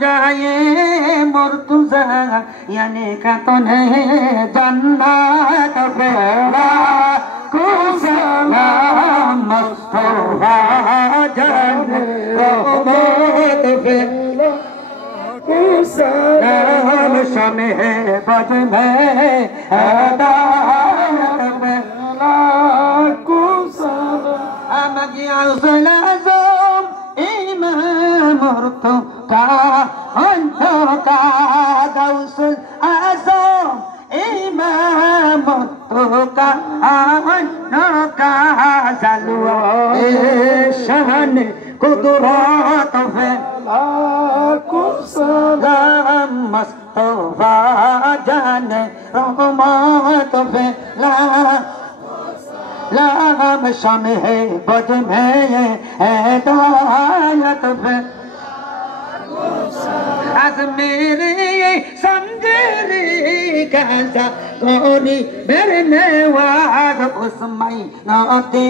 जाए मुर्तुज़ा यानी कतन जन्नत बेला कुसलाम मुस्तफा जन्नत बेला कुसलाम शमे बद में हदायत बेला कुसलाम अमगियाल आज़म इमाम मुर्तुज़ा अंतका गौसुल आज़म इमाम मुर्तुज़ा अंतका जलवा शान कुदरत फैला कुसलाम मुस्तफा जाने रहमत फैला लाम शाम है बद में हिदायत फैला आज मेरे समझने कैसा कोनी मेरे नेवाज उस मई नाते